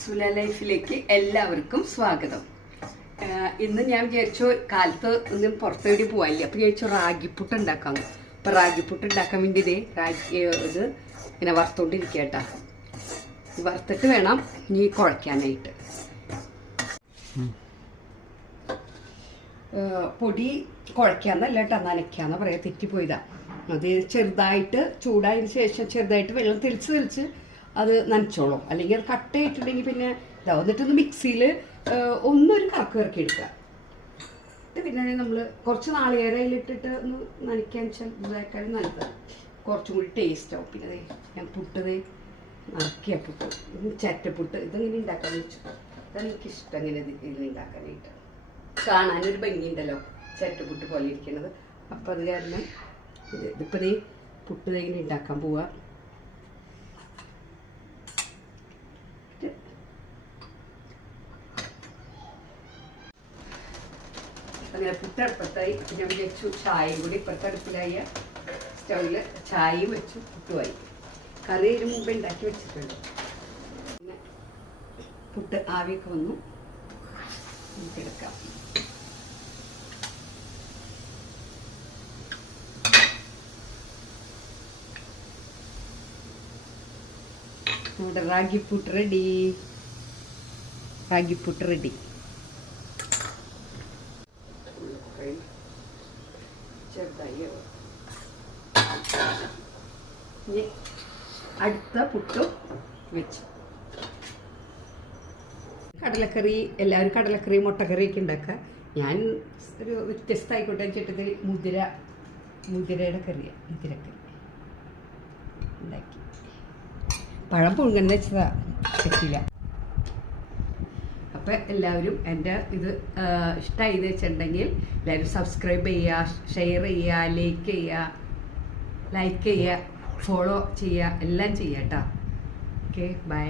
സുല ലൈഫിലേക്ക് എല്ലാവർക്കും സ്വാഗതം. ഇന്ന് ഞാൻ വിചാരിച്ചു കാലത്ത് ഒന്നും പുറത്തേടി പോവാനില്ല, അപ്പോൾ വിചാരിച്ചു റാഗിപ്പുട്ട് ഉണ്ടാക്കാം. അപ്പോൾ റാഗിപ്പുട്ട് ഉണ്ടാക്കാൻ വേണ്ടി ഇത് ഇങ്ങനെ വറുത്തോണ്ടിരിക്കുക കേട്ടോ. വറുത്തിട്ട് വേണം ഇനി കുഴയ്ക്കാനായിട്ട്. പൊടി കുഴയ്ക്കാന്നല്ല കേട്ടോ, നനയ്ക്കാന്ന് പറയാ, തെറ്റിപ്പോയതാ. അത് ചെറുതായിട്ട് ചൂടായതിനു ശേഷം ചെറുതായിട്ട് വെള്ളം തെളിച്ച് അത് നനച്ചോളും. അല്ലെങ്കിൽ അത് കട്ടയായിട്ടുണ്ടെങ്കിൽ പിന്നെ ഇതാവും. എന്നിട്ടൊന്ന് മിക്സിയിൽ ഒന്നൊരു കറക്കി എടുക്കുക. ഇത് പിന്നെ നമ്മൾ കുറച്ച് നാളികേരയിലിട്ടിട്ട് ഒന്ന് നനയ്ക്കാൻ വെച്ചാൽ ഇതാക്കാൻ നല്ലത്, കുറച്ചും കൂടി ടേസ്റ്റ് ആവും. പിന്നെ ഞാൻ പുട്ടത് നറക്കിയ പുട്ട്, ചറ്റപ്പുട്ട് ഇതെങ്ങനെ ഉണ്ടാക്കാന്ന് വെച്ചു. ഇതാണ് എനിക്കിഷ്ടം ഇങ്ങനെ ഇതിൽ ഉണ്ടാക്കാനായിട്ട്. കാണാനൊരു ഭംഗിയുണ്ടല്ലോ ചറ്റപ്പുട്ട് പോലെ ഇരിക്കുന്നത്. അപ്പം അത് കാരണം ഇതിപ്പോൾ പുട്ട് ഇങ്ങനെ ഉണ്ടാക്കാൻ പോവുക. അങ്ങനെ പുട്ടടുപ്പത്തായി. പിന്നെ വിചാരിച്ചു ചായയും കൂടി ഇപ്പുറത്തെ അടുപ്പിലായ സ്റ്റൗവിൽ ചായയും വെച്ചു, പുട്ടുമായി. കറി ഇതിന് മുമ്പ് ഉണ്ടാക്കി വെച്ചിട്ടുണ്ട്. പിന്നെ പുട്ട് ആവിയൊക്കെ വന്നു, എടുക്കാം. നമ്മുടെ റാഗിപ്പുട്ട് റെഡി. റാഗിപ്പുട്ട് റെഡി. ചെറുതായി ഇനി അടുത്ത പുട്ടും വെച്ചു. കടലക്കറി, എല്ലാവരും കടലക്കറി മുട്ടക്കറിയൊക്കെ ഉണ്ടാക്കുക. ഞാൻ ഒരു വ്യത്യസ്തമായിക്കോട്ടെ ചേട്ടത്തിൽ മുതിരയുടെ കറിയാണ്. മുതിരക്കറി ഉണ്ടാക്കി. പഴം പുഴുങ്ങൻ വെച്ചതാ, പറ്റില്ല. അപ്പം എല്ലാവരും എൻ്റെ ഇത് ഇഷ്ടമായി എന്ന് വെച്ചിട്ടുണ്ടെങ്കിൽ എല്ലാവരും സബ്സ്ക്രൈബ് ചെയ്യുക, ഷെയർ ചെയ്യുക, ലൈക്ക് ചെയ്യുക, ഫോളോ ചെയ്യുക, എല്ലാം ചെയ്യുക കേട്ടോ. Okay, by.